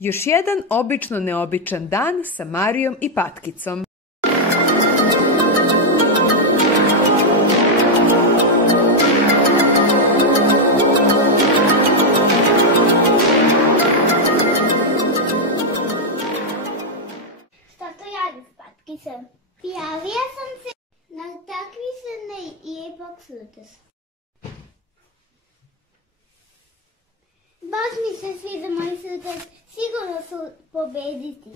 Još jedan obično neobičan dan sa Marijom i Patkicom. Šta to radi s Patkicom? Prijavio sam se na takmičenje i ipak sutra. Baš mi se sviđa moj sutrac, sigurno su pobediti.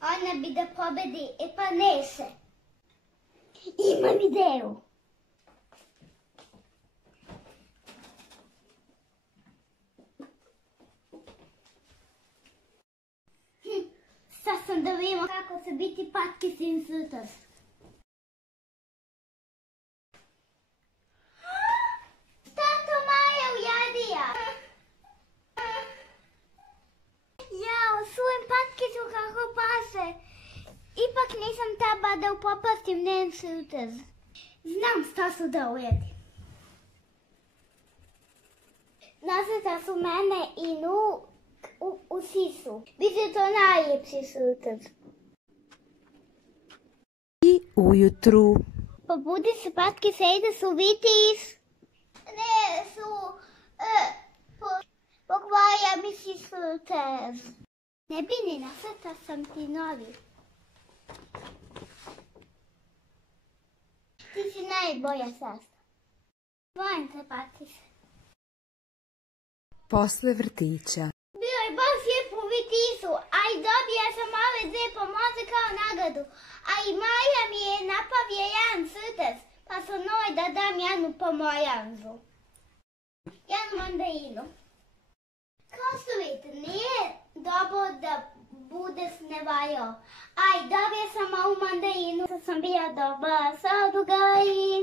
Ona bi da pobedi, pa neće. Imam ideju. Sad sam da vidimo kako će biti Patkicin sutrac. Čujem Patkicu kako paše. Ipak nisam taba da upopastim njen sutrac. Znam šta su da ujedi. Nasreta su mene i nu u sisu. Biće to najljepši sutrac. I ujutru. Pobudi se Patkice, ide su vitis. Ne, su... pokvaja mi si sutrac. Ne brini, nasrta sam ti novi. Ti si najbolja sestra. Volim te, Patkice. Posle vrtića. Bio je baš lijep u vitisu, a i dobija sam ove dve pomoze kao nagradu. A i Maja mi je napravio jedan sutrac, pa sam noj da dam jednu pomojanzu. Jednu mandarinu. Kao što vidite, nije dobro da bude snevajo. Aj, dobio sam ovu mandarinu, sad sam bila dobra, sad u gaji.